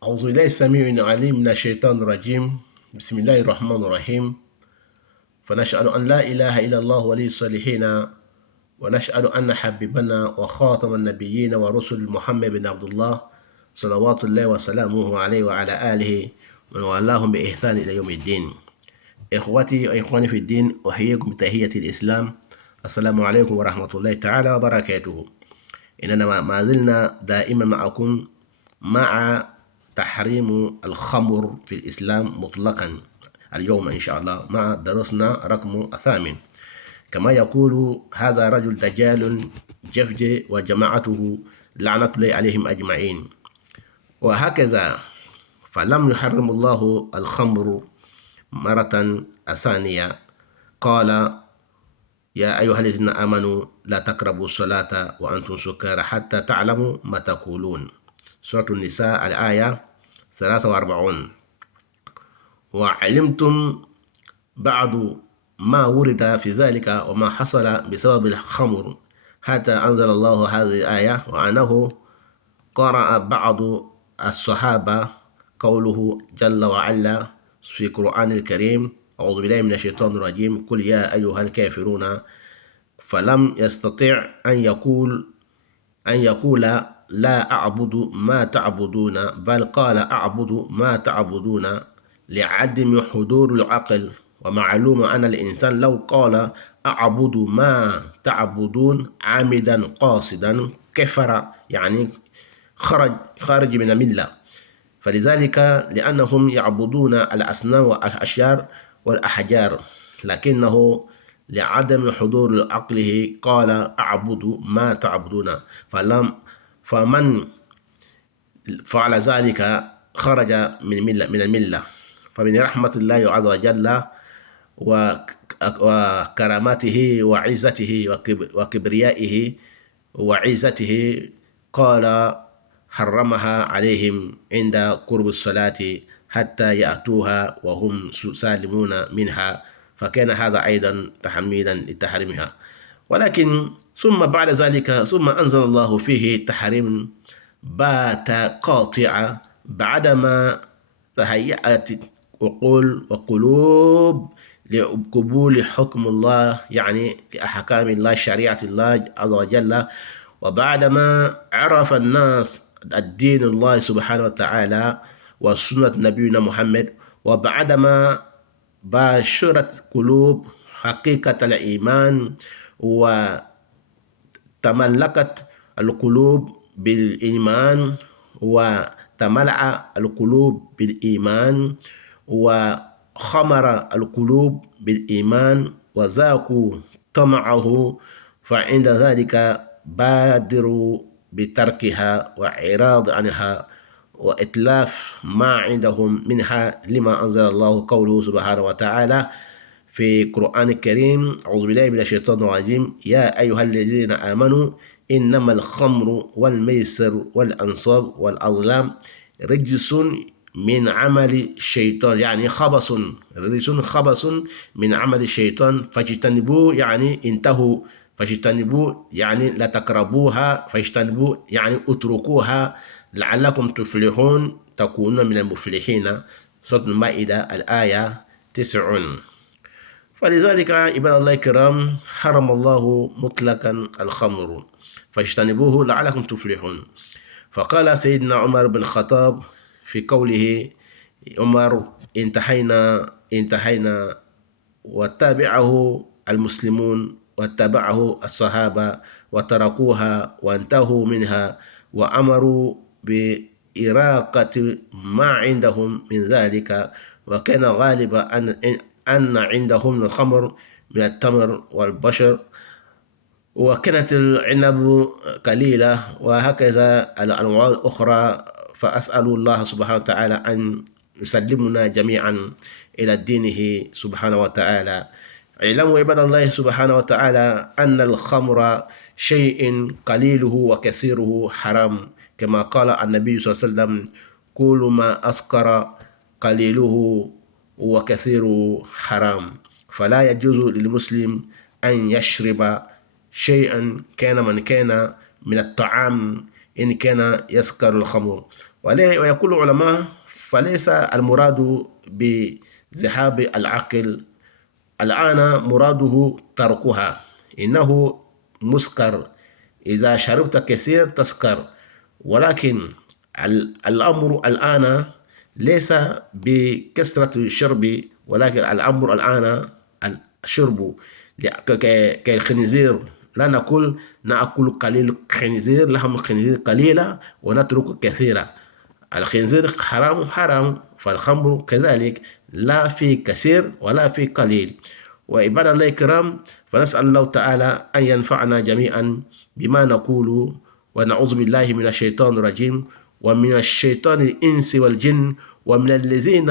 أعوذ بالله السميع العليم من الشيطان الرجيم. بسم الله الرحمن الرحيم. فنشهد أن لا إله إلا الله ولي الصالحين، ونشهد أن حبيبنا وخاتم النبيين ورسل محمد بن عبد الله صلوات الله وسلامه عليه وعلى آله ومن والاهم بإحسان إلى يوم الدين. إخوتي وإخواني في الدين، أحييكم بتحية الإسلام. السلام عليكم ورحمة الله تعالى وبركاته. إننا ما زلنا دائما معكم مع تحريم الخمر في الإسلام مطلقا. اليوم إن شاء الله مع درسنا رقم 8. كما يقول هذا رجل دجال جفجي وجماعته لعنة الله عليهم أجمعين. وهكذا فلم يحرم الله الخمر مرة ثانية. قال: يا أيها الذين آمنوا لا تقربوا الصلاة وأنتم سكارى حتى تعلموا ما تقولون. سورة النساء الآية 43. وعلمتم بعد ما ورد في ذلك وما حصل بسبب الخمر حتى أنزل الله هذه الآية، وأنه قرأ بعض الصحابة قوله جل وعلا في القرآن الكريم: أعوذ بالله من الشيطان الرجيم، قل يا أيها الكافرون، فلم يستطع أن يقول لا أعبد ما تعبدون، بل قال أعبد ما تعبدون لعدم حضور العقل. ومعلوم أن الإنسان لو قال أعبد ما تعبدون عامدا قاصدا كفر، يعني خارج من الملة. فلذلك لأنهم يعبدون الأصنام والأشجار والأحجار، لكنه لعدم حضور عقله قال أعبد ما تعبدون. فمن فعل ذلك خرج من الملة. فمن رحمة الله عز وجل وكرامته وعزته وكبريائه وعزته قال حرمها عليهم عند قرب الصلاة حتى يأتوها وهم سالمون منها، فكان هذا أيضا تحميدا لتحريمها. ولكن ثم بعد ذلك ثم أنزل الله فيه تحريم بات قاطع بعدما تهيأت عقول وقلوب لقبول حكم الله، يعني لأحكام الله شريعة الله عز وجل، وبعدما عرف الناس الدين الله سبحانه وتعالى وسنة نبينا محمد، وبعدما باشرت قلوب حقيقة الإيمان وتملكت القلوب بالإيمان وتملأ القلوب بالإيمان وخمر القلوب بالإيمان وذاقوا طمعه، فعند ذلك بادروا بتركها وإعراض عنها وإتلاف ما عندهم منها، لما أنزل الله قوله سبحانه وتعالى في القرآن الكريم: أعوذ بالله من الشيطان الرجيم، يا أيها الذين آمنوا إنما الخمر والميسر والأنصاب والأظلام رجس من عمل الشيطان، يعني رجس خبث من عمل الشيطان فاجتنبوه، يعني انتهوا، فاجتنبوا يعني لا تقربوها، فاجتنبوا يعني اتركوها لعلكم تفلحون، تكونون من المفلحين. سورة المائدة الآية 9. فلذلك عباد الله الكرام حرم الله مطلقا الخمر فاجتنبوه لعلكم تفلحون. فقال سيدنا عمر بن الخطاب في قوله: عمر انتهينا وتابعه المسلمون واتبعه الصحابة وتركوها وانتهوا منها وأمروا بإراقة ما عندهم من ذلك، وكان غالبا أن عندهم الخمر من التمر والبشر، وكانت العنب قليلة، وهكذا الأنواع الأخرى. فأسأل الله سبحانه وتعالى أن يسلمنا جميعا إلى دينه سبحانه وتعالى. اعلموا عباد الله سبحانه وتعالى أن الخمر شيء قليله وكثيره حرام، كما قال النبي صلى الله عليه وسلم: كل ما أسكر قليله وكثيره حرام. فلا يجوز للمسلم أن يشرب شيئا كان من كان من الطعام إن كان يسكر الخمر، ويقول العلماء فليس المراد بذهاب العقل الآن مراده تركها، إنه مسكر، إذا شربت كثير تسكر، ولكن الأمر الآن ليس بكثرة الشرب، ولكن الأمر الآن الشرب كالخنزير، لا نأكل قليل خنزير، لحم الخنزير قليلا ونترك كثيرا. الخنزير حرام، فالخمر كذلك، لا في كثير ولا في قليل. وعباد الله الكرام، فنسأل الله تعالى أن ينفعنا جميعا بما نقول، ونعوذ بالله من الشيطان الرجيم ومن الشيطان الإنس والجن ومن الذين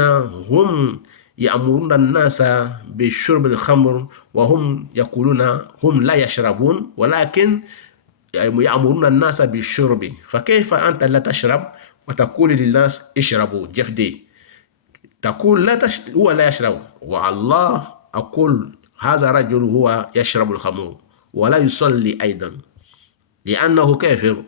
هم يأمرون الناس بشرب الخمر وهم يقولون هم لا يشربون، ولكن يأمرون الناس بالشرب. فكيف أنت لا تشرب وتقول للناس اشربوا جفدي؟ تقول هو لا يشرب، والله أقول هذا رجل هو يشرب الخمر ولا يصلي أيضا لأنه كافر.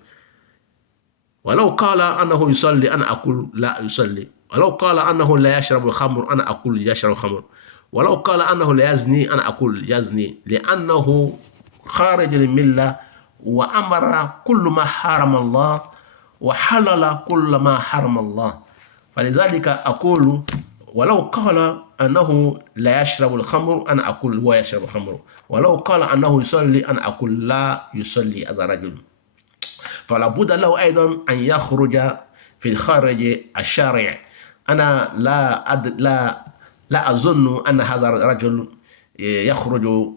ولو قال أنه يصلي أنا أقول لا يصلي، ولو قال أنه لا يشرب الخمر أنا أقول يشرب الخمر، ولو قال أنه لا يزني أنا أقول يزني، لأنه خارج الملة وأمر كل ما حرم الله وحلل كل ما حرم الله. فلذلك أقول ولو قال أنه لا يشرب الخمر أنا أقول هو يشرب الخمر، ولو قال أنه يصلي أنا أقول لا يصلي هذا الرجل. فلا بد له أيضا أن يخرج في الخارج الشارع. أنا لا أظن أن هذا الرجل يخرج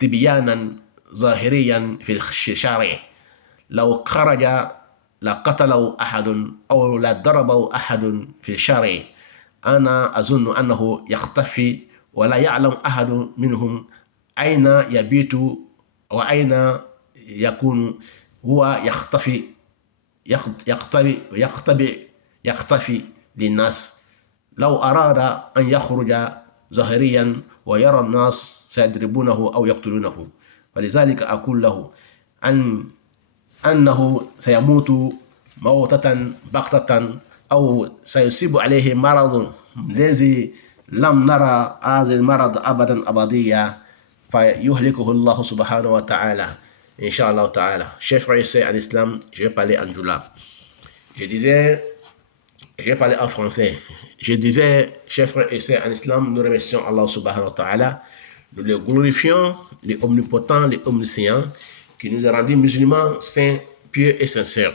تبيانا ظاهريا في الشارع. لو خرج لقتله أحد أو لضربه أحد في الشارع. أنا أظن أنه يختفي ولا يعلم أحد منهم أين يبيت وأين يكون. هو يختفي للناس. لو أراد أن يخرج ظاهريا ويرى الناس سيضربونه أو يقتلونه. فلذلك أقول له أنه سيموت موتة بغتة أو سيصيب عليه مرض الذي لم نرى هذا المرض أبدا أبديا فيهلكه الله سبحانه وتعالى. Inch'Allah Ta'ala. Chers frères et sœurs en islam, je vais parler en djoula. Je vais parler en français. Je disais, chers frères et sœurs en islam, nous remercions Allah Subhanahu wa Ta'ala. Nous le glorifions, les omnipotents, les omniscients, qui nous a rendus musulmans saints, pieux et sincères.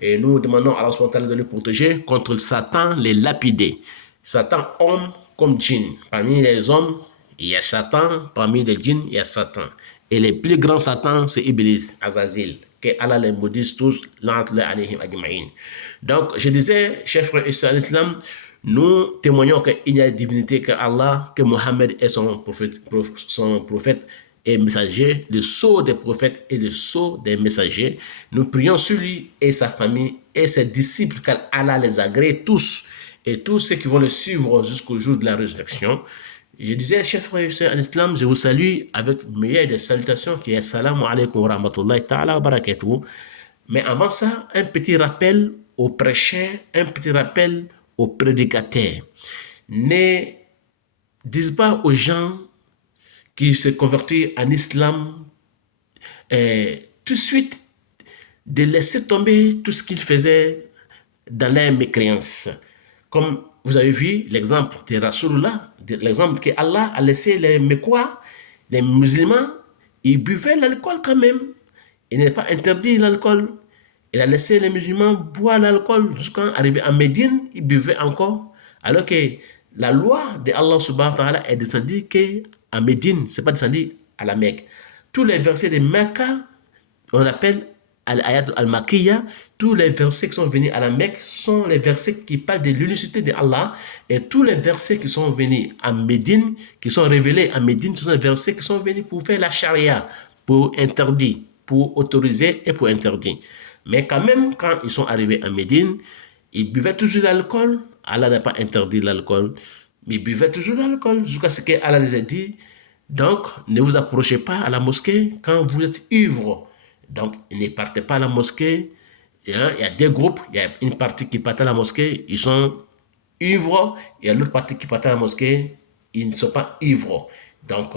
Et nous demandons à Allah Subhanahu wa Ta'ala de nous protéger contre Satan, les lapidés. Satan, homme comme djinn. Parmi les hommes, il y a Satan. Parmi les djinns, il y a Satan. Et les plus grands Satan, c'est Iblis, Azazil. Que Allah les maudisse tous, Donc, je disais, chers frères et sœurs l'islam, nous témoignons qu'il y a une divinité que Allah, que Mohammed est son prophète et messager, le sceau des prophètes et le sceau des messagers. Nous prions sur lui et sa famille et ses disciples, car Allah les agrée tous, et tous ceux qui vont le suivre jusqu'au jour de la résurrection. Je disais, chers frères et sœurs en islam, je vous salue avec meilleure des salutations qui est Assalamu alaikum wa rahmatullahi ta'ala wa barakatuh. Mais avant ça, un petit rappel aux prêcheurs, un petit rappel aux prédicateurs. Ne dites pas aux gens qui se convertissent en islam tout de suite de laisser tomber tout ce qu'ils faisaient dans leur mécréance. Comme vous avez vu l'exemple de Rasulullah, l'exemple que Allah a laissé les Mécois, les musulmans, ils buvaient l'alcool quand même. Il n'est pas interdit l'alcool. Il a laissé les musulmans boire l'alcool jusqu'à arriver à Médine, ils buvaient encore. Alors que la loi de Allah subhanahu wa ta'ala est descendue qu'à Médine, ce n'est pas descendu à la Mecque. Tous les versets de Mecca, on appelle Al-Ayat al-Makiyya, tous les versets qui sont venus à la Mecque sont les versets qui parlent de l'unicité de Allah, et tous les versets qui sont venus à Médine, qui sont révélés à Médine, ce sont les versets qui sont venus pour faire la charia, pour interdire, pour autoriser et pour interdire. Mais quand même, quand ils sont arrivés à Médine, ils buvaient toujours l'alcool. Allah n'a pas interdit l'alcool, mais ils buvaient toujours l'alcool jusqu'à ce qu'Allah les ait dit. Donc, ne vous approchez pas à la mosquée quand vous êtes ivre. Donc, ne partez pas à la mosquée il y a des groupes, il y a une partie qui part à la mosquée, ils sont ivres, et l'autre partie qui part à la mosquée, ils ne sont pas ivres. Donc,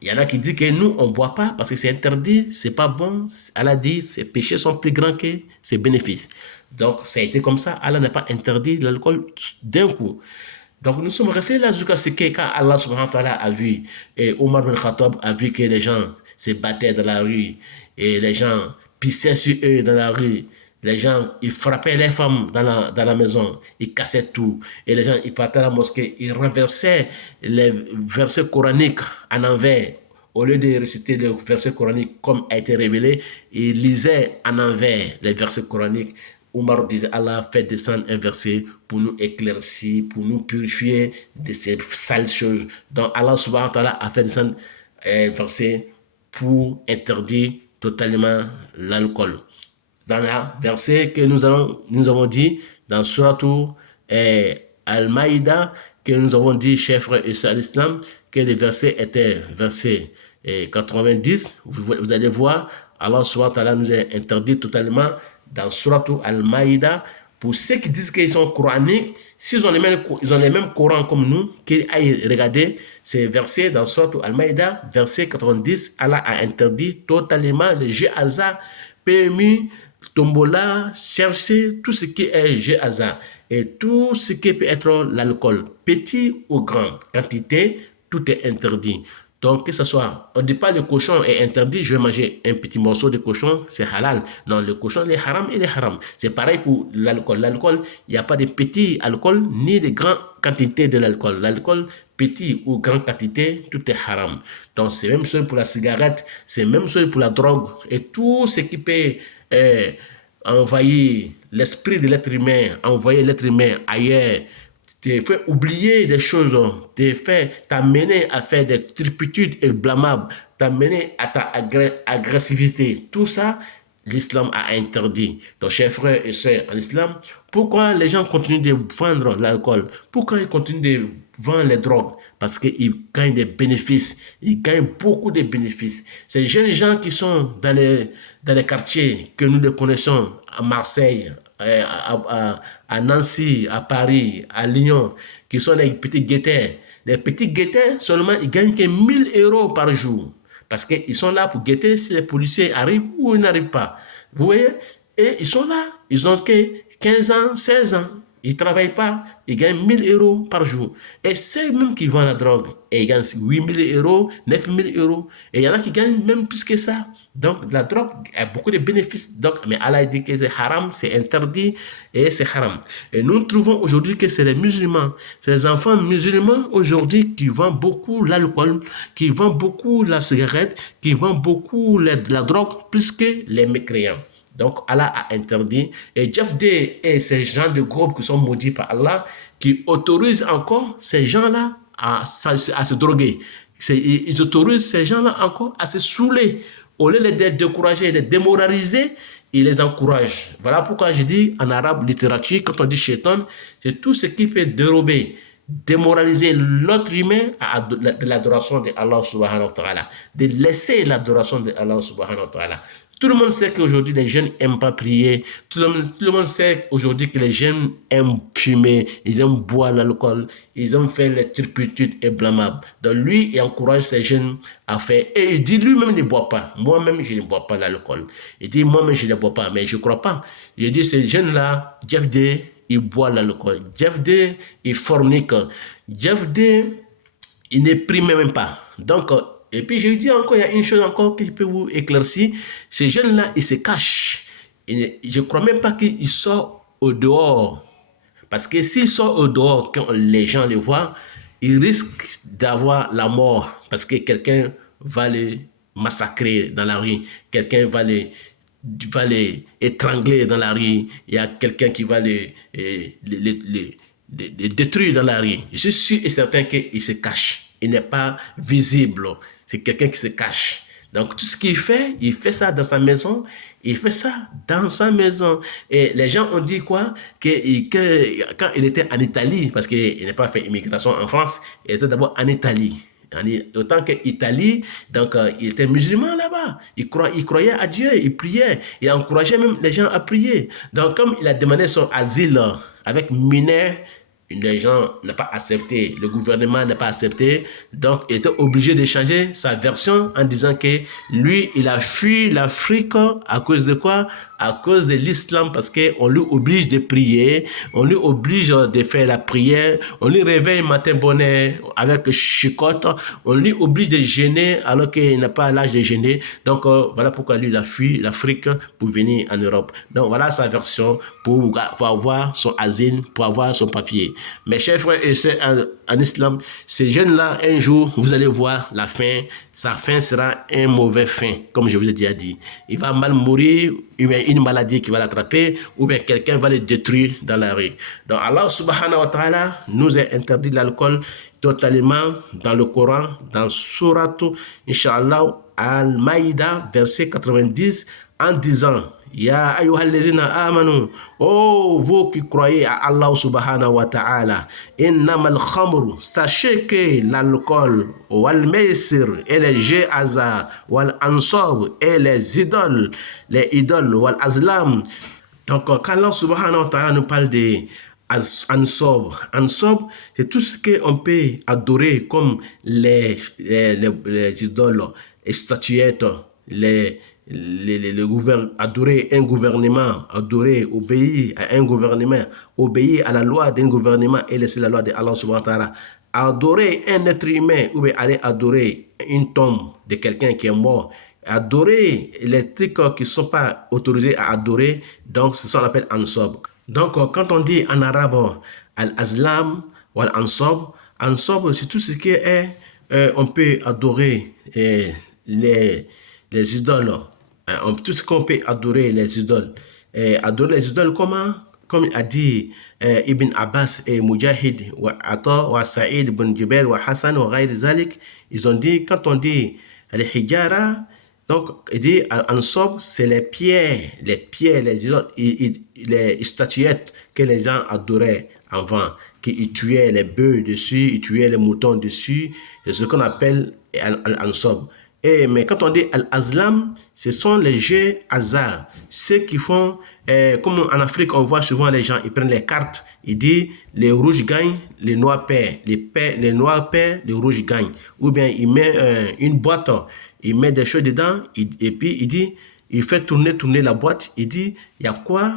il y en a qui disent que nous, on ne boit pas parce que c'est interdit, c'est pas bon. Allah dit, ses péchés sont plus grands que ses bénéfices. Donc, ça a été comme ça. Allah n'a pas interdit l'alcool d'un coup. Donc, nous sommes restés là jusqu'à ce que quand Allah subhanahu wa ta'ala a vu, et Omar bin Khattab a vu que les gens se battaient dans la rue, et les gens pissaient sur eux dans la rue, les gens, ils frappaient les femmes dans la maison, ils cassaient tout, et les gens, ils partaient à la mosquée, ils renversaient les versets coraniques en envers. Au lieu de réciter les versets coraniques comme a été révélé, ils lisaient en envers les versets coraniques. Omar disait, Allah fait descendre un verset pour nous éclaircir, pour nous purifier de ces sales choses. Donc Allah subhanahu wa ta'ala a fait descendre un verset pour interdire totalement l'alcool. Dans le verset que nous avons dit dans Suratu Al-Maïda, que nous avons dit, chers frères et sœurs de l'islam, que les versets étaient versets 90. Vous allez voir, Allah subhanahu wa ta'ala nous a interdit totalement dans Suratu Al-Maïda. Pour ceux qui disent qu'ils sont coraniques, s'ils ont les mêmes Corans comme nous, qu'ils aillent regarder ces versets dans Suratu Al-Maïda, verset 90. Allah a interdit totalement les jeux hasard, permis, tombola, chercher tout ce qui est jeu hasard et tout ce qui peut être l'alcool, petit ou grand, quantité, tout est interdit. Donc, que ce soit, on ne dit pas le cochon est interdit, je vais manger un petit morceau de cochon, c'est halal. Non, le cochon, il est haram, il est haram. C'est pareil pour l'alcool. L'alcool, il n'y a pas de petit alcool ni de grande quantité de l'alcool. L'alcool, petit ou grande quantité, tout est haram. Donc, c'est même chose pour la cigarette, c'est même chose pour la drogue et tout ce qui peut envahir l'esprit de l'être humain, envoyer l'être humain ailleurs, te fait oublier des choses, te fait t'amener à faire des turpitudes et blâmables, t'amener à ta agressivité. Tout ça, l'islam a interdit. Donc, chers frères et sœurs en islam, pourquoi les gens continuent de vendre l'alcool? Pourquoi ils continuent de vendre les drogues? Parce qu'ils gagnent des bénéfices. Ils gagnent beaucoup de bénéfices. Ces jeunes gens qui sont dans les quartiers que nous les connaissons, à Marseille, à Nancy, à Paris, à Lyon, qui sont les petits guetteurs. Les petits guetteurs, seulement, ils gagnent que 1000 euros par jour. Parce qu'ils sont là pour guetter si les policiers arrivent ou ils n'arrivent pas. Vous voyez? Et ils sont là. Ils ont que 15 ans, 16 ans. Ils ne travaillent pas. Ils gagnent 1000 euros par jour. Et c'est même qui vendent la drogue. Et ils gagnent 8000 euros, 9000 euros. Et il y en a qui gagnent même plus que ça. Donc, la drogue a beaucoup de bénéfices. Donc, mais Allah dit que c'est haram, c'est interdit et c'est haram. Et nous trouvons aujourd'hui que c'est les musulmans, c'est les enfants musulmans aujourd'hui qui vendent beaucoup l'alcool, qui vendent beaucoup la cigarette, qui vendent beaucoup la drogue, plus que les mécréants. Donc, Allah a interdit. Et Jeff Day et ces gens de groupe qui sont maudits par Allah, qui autorisent encore ces gens-là à se droguer. Ils autorisent ces gens-là encore à se saouler. Au lieu de les décourager, de les démoraliser, ils les encouragent. Voilà pourquoi je dis en arabe littérature, quand on dit shaitan, c'est tout ce qui peut dérober, démoraliser l'autre humain de l'adoration de Allah subhanahu wa ta'ala, de laisser l'adoration de Allah subhanahu wa ta'ala. Tout le monde sait qu'aujourd'hui, les jeunes n'aiment pas prier. Tout le monde sait aujourd'hui que les jeunes aiment fumer, ils aiment boire l'alcool, ils aiment faire les turpitudes et blâmables. Donc lui, il encourage ces jeunes à faire. Et il dit lui-même, il ne boit pas. Moi-même, je ne bois pas l'alcool. Il dit moi-même, je ne bois pas. Mais je ne crois pas. Il dit ces jeunes-là, Jeff Day, il boit l'alcool. Jeff Day, il fornique. Jeff Day, il ne prie même pas. Donc, et puis je lui dis encore, il y a une chose encore que je peux vous éclaircir. Ces jeunes-là, ils se cachent. Je ne crois même pas qu'ils sortent au dehors. Parce que s'ils sortent au dehors, quand les gens les voient, ils risquent d'avoir la mort. Parce que quelqu'un va les massacrer dans la rue. Quelqu'un va les étrangler dans la rue. Il y a quelqu'un qui va les détruire dans la rue. Je suis sûr et certain qu'il se cache. Il n'est pas visible. C'est quelqu'un qui se cache. Donc, tout ce qu'il fait, il fait ça dans sa maison. Il fait ça dans sa maison. Et les gens ont dit quoi? Que quand il était en Italie, parce qu'il n'a pas fait immigration en France, il était d'abord en Italie. Autant qu'Italie, donc il était musulman là-bas. Il croyait à Dieu, il priait, il encourageait même les gens à prier. Donc comme il a demandé son asile avec mineur, les gens n'ont pas accepté, le gouvernement n'a pas accepté, donc il était obligé de changer sa version en disant que lui, il a fui l'Afrique à cause de quoi? À cause de l'islam, parce qu'on lui oblige de prier, on lui oblige de faire la prière, on lui réveille matin bonnet avec chicotte, on lui oblige de jeûner alors qu'il n'a pas l'âge de jeûner. Donc voilà pourquoi lui, il a fui l'Afrique pour venir en Europe. Donc voilà sa version pour avoir son asile, pour avoir son papier. Mes chers frères et sœurs en islam, ces jeunes-là, un jour, vous allez voir la fin. Sa fin sera un mauvais fin, comme je vous ai déjà dit. Il va mal mourir, ou bien une maladie qui va l'attraper, ou bien quelqu'un va le détruire dans la rue. Donc Allah subhanahu wa ta'ala nous a interdit l'alcool totalement dans le Coran, dans Surat, Inch'Allah, Al-Maïda, verset 90, en disant: Ya ayyuhallazina amanu, oh vous qui croyez à Allah subhanahu wa ta'ala, innamal khamr, sachez que l'alcool, wal maisir et les jeux hasard, wal ansab et les idoles, wal azlam. Donc quand Allah subhanahu wa ta'ala nous parle de Ansob, c'est tout ce qu'on peut adorer comme les idoles, les statuettes, adorer un gouvernement, obéir à un gouvernement, obéir à la loi d'un gouvernement et laisser la loi de Allah subhanahu wa ta'ala. Adorer un être humain ou bien aller adorer une tombe de quelqu'un qui est mort, adorer les trucs qui ne sont pas autorisés à adorer, donc c'est ce qu'on appelle Ansob. Donc quand on dit en arabe Al-Azlam ou Al-Ansob, c'est tout ce qui est, on peut adorer les idoles. Tout ce qu'on peut adorer les idoles. Adorer les idoles comment? Comme a dit Ibn Abbas et Mujahid, wa Ata, wa Saïd, ibn Jubair, wa Hassan, wa Ghayr Zalik, ils ont dit, quand on dit les hijara, donc il dit Ansob, c'est les pierres, les idoles, les statuettes que les gens adoraient avant, qu'ils tuaient les bœufs dessus, ils tuaient les moutons dessus, c'est ce qu'on appelle Ansob. Mais quand on dit Al-Azlam, ce sont les jeux hasard. Ceux qui font, comme en Afrique, on voit souvent les gens, ils prennent les cartes, ils disent les rouges gagnent, les noirs perdent. Les noirs perdent, les rouges gagnent. Ou bien il met une boîte, il met des choses dedans, et puis il dit, il fait tourner la boîte, il dit, il y a quoi?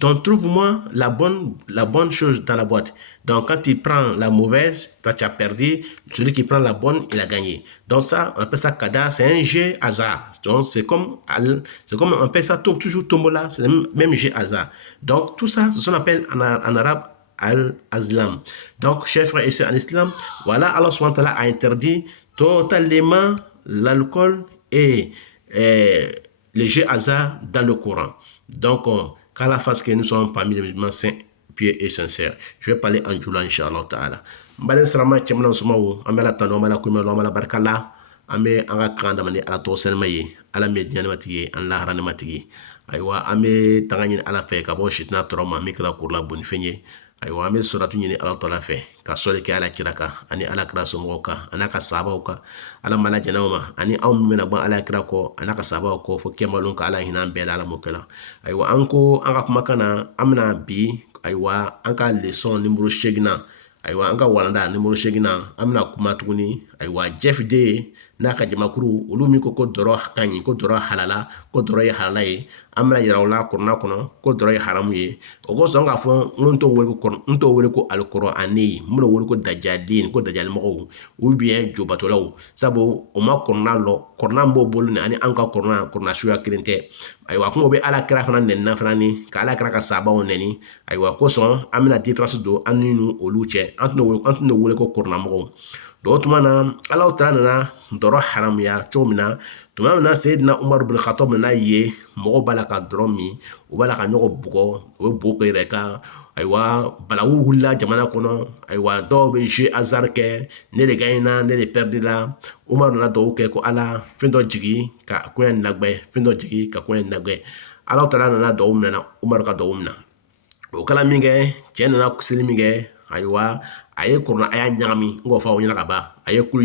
Donc trouve-moi la bonne chose dans la boîte. Donc quand il prend la mauvaise, toi tu as perdu, celui qui prend la bonne, il a gagné. Donc ça, on appelle ça kada, c'est un jeu hasard. Donc c'est comme on appelle ça toujours tombola, c'est le même jeu hasard. Donc tout ça, c'est ce qu'on appelle en arabe Al-Azlam. Donc, chers frères et sœurs en islam, voilà, Allah subhanahu wa ta'ala a interdit totalement l'alcool et les jeux hasard dans le Coran. Donc, qu'Allah fasse que nous sommes parmi les musulmans saints, pieux et sincères. Je vais parler en Jula, Inch'Allah ta'ala. Mbalen Srama, Tchemlan Sumaou, Amela Tano, Amela Kumelo, Amela Barkala, Ame Anga Krandamani, Ala Tosenmaye, Ala Medianamati, and Lahranamati. Aywa, Ame Tanganin Ala Fe, Kabo Shitna Troma, Mikla Kurla Bunfenye. Aywa, ame suratu ɲini ala tɔla fɛ ka sɔli kɛ ala kira kan ani ala kira somɔgɔw kan an'a ka sahabaw kan ala mala jɛnɛw ma ani anw min bɛna bɔ ala kira kɔ an'a ka sahabaw kɔ fo kɛmalon ka ala hinɛ an bɛɛ la ala m'o kɛ la. Ayiwa an ko an ka kumakan na an bɛna bi ayiwa an ka leçon numéro 8 na ayiwa an ka walanda numéro 8 na an bɛna kuma tuguni ayiwa Jeff Day n'a ka jamakuru olu min ko dɔrɔ ka ɲi ko dɔrɔ halala ko dɔrɔ ye halala ye an bɛna yira u la kuranna kɔnɔ ko dɔrɔ ye haramu ye o kosɔn k'a fɔ n t'o wele ko alikɔrɔani n bɛna wele ko dajalen ko dajalimɔgɔw ou bien jobatɔlaw sabu o ma kuranna lɔ kuranna min b'o bolo ni ani an ka kuranna suguya kelen tɛ ayiwa kuma bɛ ala kira fana nɛnina fana ni ka ala kira ka sahabaw nɛni ayiwa kosɔn an bɛna différence don an ni olu cɛ an tɛna wele ko kuranamɔgɔw. Do tuma na ala taala nana dɔrɔ haramuya cogo min na tuma min na Seydina Umar bin Khattab nana ye mɔgɔw b'a la ka dɔrɔ min u b'a la ka ɲɔgɔn bugɔ o ye bo kɛ yɛrɛ kan ayiwa balawu wulila jamana kɔnɔ ayiwa dɔw bɛ jeu hasard kɛ ne de gagnera ne de perdira Umar nana dɔw kɛ ko ala fɛn dɔ jigi ka koɲɛ in lagbɛ fɛn dɔ jigi ka koɲɛ in lagbɛ ala taala nana dɔw minɛ Umar ka dɔw minɛ o kala min kɛ cɛ nana seli min kɛ ayiwa a ye kuranna a y'a ɲagami n k'o fɔ aw ɲɛna ka ban a ye kul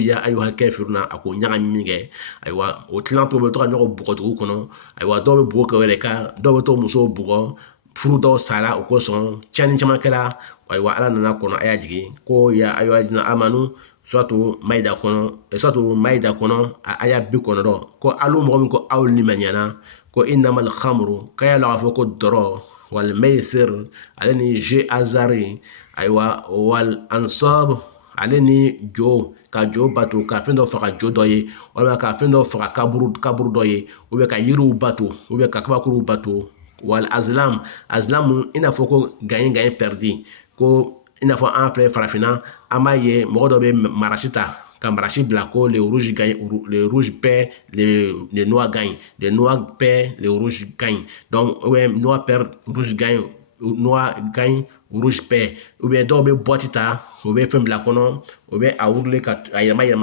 ya ayyuhal kafiruna a k'o ɲagami min kɛ ayiwa o tilantɔ bɛ to ka ɲɔgɔn bugɔ dugu kɔnɔ ayiwa dɔw bɛ bugɔ kɛ o yɛrɛ kan dɔw bɛ to musow bugɔ furu dɔw sara o kosɔn tiɲɛni caman kɛra ayiwa ala nana kɔnɔ a y'a jigin ko ya ayyuhallazina amanu suratu maida kɔnɔ a aya 90 ko alu mɔgɔ min ko aw limaniyana ko innamal khamru k'a la k'a fɔ ko dɔrɔ wal maisir ale ni jeu hasard ayiwa wal ansab ale ni jo ka jo bato ka fɛn dɔ faga jo dɔ ye walima ka fɛn dɔ faga kaburu dɔ ye ka yiriw bato ka kabakuruw bato wal azlam i n'a fɔ ko gagne perdu ko i n'a fɔ an filɛ farafinna an b'a ye mɔgɔ dɔ bɛ marasi ta ka marasi bila ko les rouges paient, les noirs gagnent, les noirs paient, les rouges gagnent. Donc noir perd, rouge gagne, noir gagne, rouge paie. Ou bien dɔw bɛ boîte ta u bɛ fɛn bila kɔnɔ u bɛ a wurule ka a yɛlɛma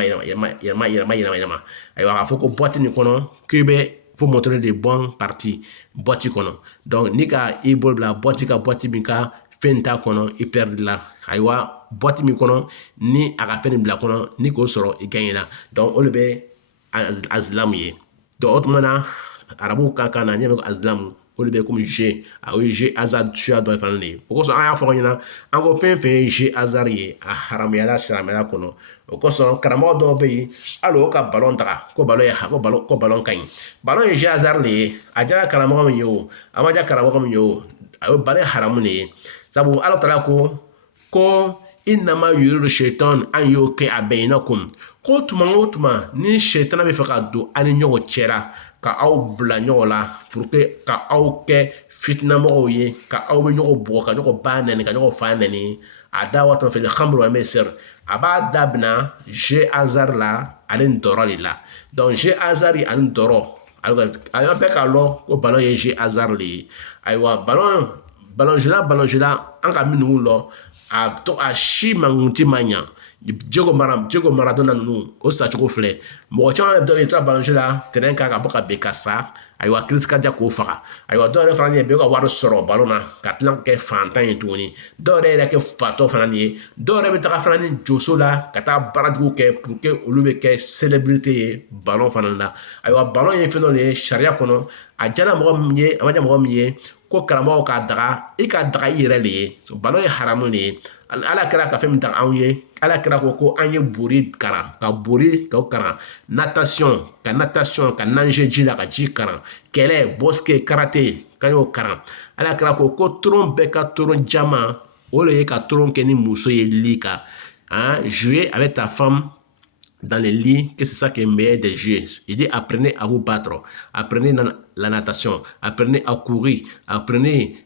ayiwa k'a fɔ ko boîte nin kɔnɔ k'i bɛ faut montrer des bons parties boîte kɔnɔ donc ni ka i bolo bila boîte min ka fɛn t'a kɔnɔ i perd la ayiwa boîte min kɔnɔ ni a ka fɛn nin bila kɔnɔ ni k'o sɔrɔ i gagne la donc o de bɛ azlamu ye donc o tuma na arabuw ka kan na n'i y'a mɛn ko azlamu o de bɛ komi jeu a ye jeu hasard suya dɔ fana de ye o kosɔn an y'a fɔ ɲɛna an ko fɛn fɛn ye jeu hasard ye a haramuyala silamɛya kɔnɔ o kosɔn karamɔgɔ dɔw bɛ yen hali o ka balon taga ko balon ka ɲi balon ye jeu hasard de ye a diyara karamɔgɔ min ye o a ma diya karamɔgɔ min ye o a ye balon haramu de ye sabu ala tala ko innama yuridu shaitan an yuqi'a bainakum ko tuma o tuma ni shaitan bɛ fɛ ka don ani ɲɔgɔn cɛla ka aw bila ɲɔgɔn la pour que ka aw kɛ fitinamɔgɔw ye ka aw bɛ ɲɔgɔn bugɔ ka ɲɔgɔn ba nɛni ka ɲɔgɔn fa nɛni a da waati fɛ khamru wal maisir a b'a dabina jeu hasard la ale ni dɔrɔ de la donc jeu hasard ani dɔrɔ a y'an bɛɛ k'a lɔn ko balon ye jeu hasard de ye ayiwa balon jeu-la an ka minnu lɔn a to a si mankuti ma ɲa Diego Maradona ninnu o sacogo filɛ mɔgɔ caman dɔ bɛ taa balon jeu la terrain kan ka bɔ ka ben ka sa ayiwa crise cardiaque k'o faga ayiwa dɔw yɛrɛ fana ye bɛɛ ka wari sɔrɔ balon na ka tila kɛ fantan ye tuguni dɔw yɛrɛ kɛ fatɔ fana ye dɔw yɛrɛ bɛ taga fana ni joso la ka taa baarajugu kɛ pour que olu bɛ kɛ célébrité ye balon fana la ayiwa balon ye fɛn dɔ de ye sariya kɔnɔ a diyara mɔgɔ min ye a ma diya mɔgɔ min ye ko karamɔgɔw k'a daga i ka daga i yɛrɛ de ye balon ye haramu de ye ala kɛra ka fɛn min daga anw ye ala kɛra ko an ye bori karan ka bori k'o karan natation ka nager ji la ka ji karan kɛlɛ bosquet karaté k'an y'o karan ala kɛra ko toron bɛɛ ka toron jama o de ye ka toron kɛ ni muso ye lit kan jouer avec ta femme dans le lit, que c'est ça qui est meilleur des jeux. Il dit apprenez à vous battre, apprenez la natation, apprenez à courir, apprenez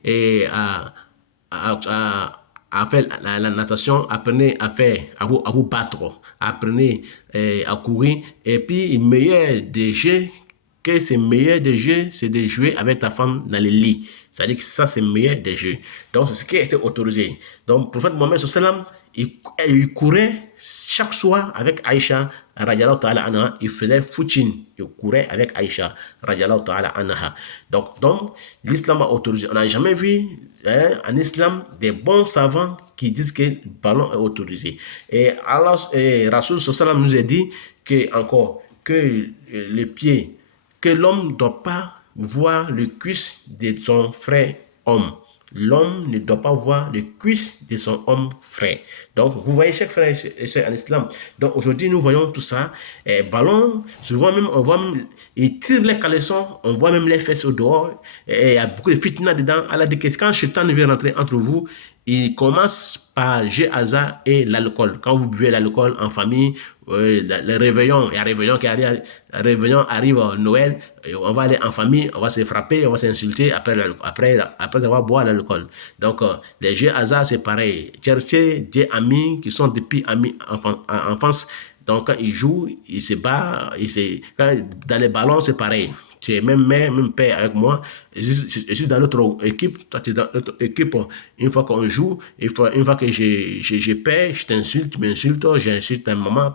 à faire la natation, apprenez à vous battre, apprenez à courir. Et puis, le meilleur des jeux, que c'est meilleur des jeux, c'est de jouer avec ta femme dans le lit. C'est-à-dire que ça, c'est meilleur des jeux. Donc, c'est ce qui a été autorisé. Donc, le prophète Mohammed sallam, il courait chaque soir avec Aïcha radiallahu ta'ala anha, il faisait footing, il courait avec Aïcha radiallahu ta'ala anha. Donc l'islam a autorisé. On n'a jamais vu en islam des bons savants qui disent que le ballon est autorisé. Et Allah, Rasul sallam nous a dit que les pieds, que l'homme ne doit pas voir le cuisse de son frère homme. L'homme ne doit pas voir les cuisses de son homme frère. Donc, vous voyez chaque frère et sœur en islam. Donc, aujourd'hui, nous voyons tout ça. Ballon, souvent même, on voit même, ils tirent les caleçons, on voit même les fesses au dehors. Et il y a beaucoup de fitna dedans. Allah dit que quand Shaitan vient rentrer entre vous, il commence par jeu hasard et l'alcool. Quand vous buvez l'alcool en famille, le réveillon, il y a un réveillon qui arrive, réveillon arrive Noël, on va aller en famille, on va se frapper, on va s'insulter après avoir boit l'alcool. Donc, les jeux hasard, c'est pareil. Cherchez des amis qui sont depuis amis en enfance. Donc, quand ils jouent, ils se battent, dans les ballons, c'est pareil. Tu es même mère, même père avec moi. Je suis dans notre équipe, toi tu es dans notre équipe. Une fois qu'on joue, une fois que je perds, je t'insulte, tu m'insultes, j'insulte ta maman,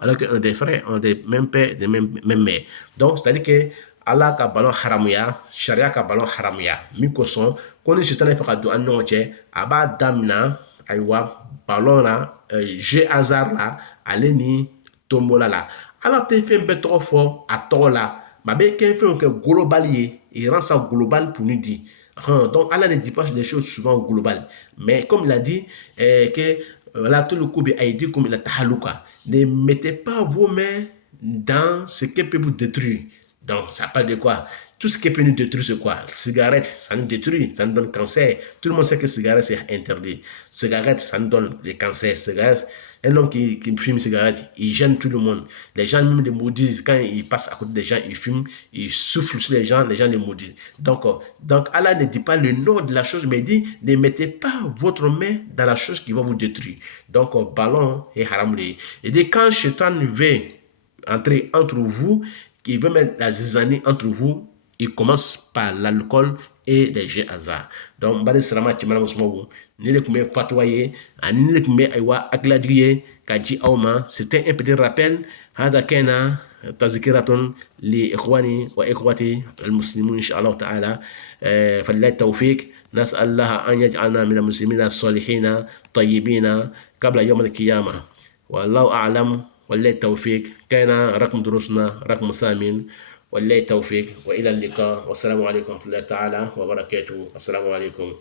alors qu'on est des frères, on est des mêmes pères, des mêmes mères. Donc, c'est-à-dire que Allah ka ballon haramuya, sharia ka ballon haramuya. Min kosɔn, ko ni sitan fɛ ka don an ɲɔgɔn cɛ, a b'a damina ayiwa ballon la jeu hasard la ale ni tombola la ala tɛ fɛn bɛɛ tɔgɔ fɔ a tɔgɔ la mais a bɛ kɛ fɛnw kɛ global ye il rend ça global pour nous dire donc Allah ne dit pas des choses souvent globales mais comme il a dit que voilà tout le coup a dit comme il a tahaluka, ne mettez pas vos mains dans ce qui peut vous détruire. Donc, ça parle de quoi? Tout ce qui peut nous détruire, c'est quoi? Cigarette, ça nous détruit, ça nous donne cancer. Tout le monde sait que cigarette, c'est interdit. Cigarette, ça nous donne le cancer. Cigarette, un homme qui fume une cigarette, il gêne tout le monde. Les gens même les maudissent. Quand ils passent à côté des gens, ils fument, ils soufflent sur les gens les maudissent. Donc Allah ne dit pas le nom de la chose, mais il dit, ne mettez pas votre main dans la chose qui va vous détruire. Donc, ballon est haram. Il dit, quand Shaitan veut entrer entre vous, il veut mettre la zizanie entre vous, il commence par l'alcool et les jeux hasard. Donc, mbari sarama chimana musmogu, ni le kume fatwaye, ni le kume aywa akladriye, kaji auma, c'était un petit rappel, hada kena تذكرة لإخواني وإخوتي المسلمون إن شاء الله تعالى فلله التوفيق نسأل الله أن يجعلنا من المسلمين الصالحين طيبين قبل يوم القيامة والله أعلم والله التوفيق كان رقم دروسنا رقم 8 والله التوفيق وإلى اللقاء والسلام عليكم ورحمة الله تعالى وبركاته السلام عليكم